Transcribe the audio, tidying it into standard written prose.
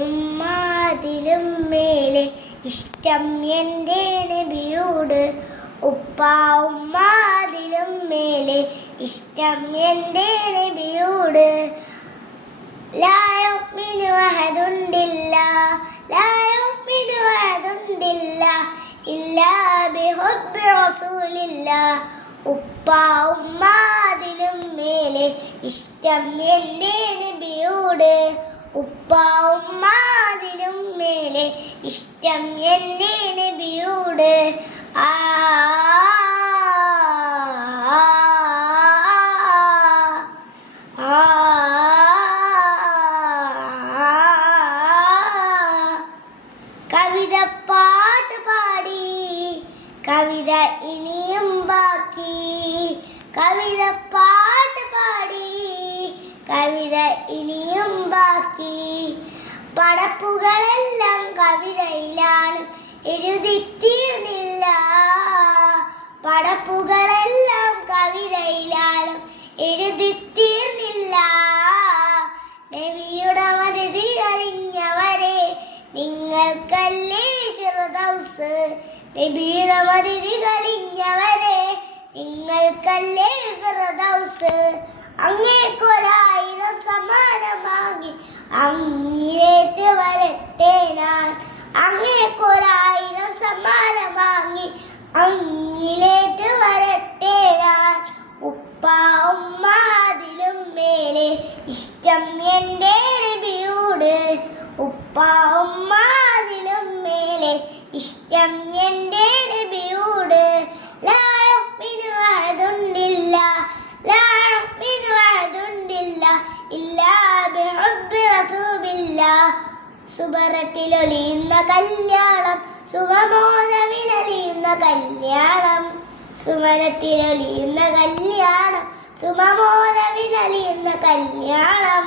ഉമ്മാതിലും മേലെ ഇഷ്ടം എൻ്റെ നബിയോട്. ഉപ്പ ഉമ്മാതിലും മേലെ ഇഷ്ടം എൻ്റെ നബിയോട്. ലാ യുഅ്മിനു അഹദുൻ ബില്ലാഹ് ലാ യുഅ്മിനു അഹദുൻ ബില്ലാഹ് ഇല്ലാ ബിഹുബ്ബി റസൂലില്ലാഹ്. ഉപ്പ ഉമ്മാതിലും മേലെ ഇഷ്ടം എൻ്റെ നബിയോട്. ഉപ്പ ഉമ്മാതിലും മേലെ ഇഷ്ടം എൻ്റെ നബിയോട്. ആ കവിത പാട്ട് പാടി കവിത ഇനിയും ബാക്കി. കവിത പാട്ട് പാടി കവിത ഇനിയും ബാക്കി. പടപ്പുകളെല്ലാം കവിതയിലാണ് എഴുതിത്തീർന്നില്ല. പടപ്പുകളെല്ലാം കവിതയിലാണ് എഴുതിത്തീർന്നില്ല. നബിയുടെ മരുതി അറിഞ്ഞവരെ നിങ്ങൾക്കല്ലേ ഫിർദൗസ്. നബിയുടെ മരുതി കളിഞ്ഞവരെ നിങ്ങൾക്കല്ലേ ഫിർദൗസ്. അങ്ങേക്കൊരായിരം സമ്മാനമാങ്ങി അങ്ങിലേക്ക് വരട്ടെ ഞാൻ. അങ്ങേക്കൊരായിരം സമ്മാനമാങ്ങി അങ്ങിലേക്ക് വരട്ടെ ഞാൻ. ഉപ്പ ഉമ്മാതിലും മേലെ ഇഷ്ടം എൻ്റെ നബിയോട്. ഉപ്പ ഉമ്മാതിലും മേലെ ഇഷ്ടം എൻ്റെ നബിയോട്. ലാ യുഅ്മിനു അഹദുൻ ബില്ലാഹ് ലാ യുഅ്മിനു അഹദുൻ ബില്ലാഹ് ഇല്ലാ ബിഹുബ്ബി റസൂലില്ലാഹ്. സുബറത്തിലൊലിയുന്ന കല്യാണം സുമമോദവിലലിയുന്ന കല്യാണം. സുമരത്തിലൊലിയുന്ന കല്യാണം സുമമോദവിലലിയുന്ന കല്യാണം.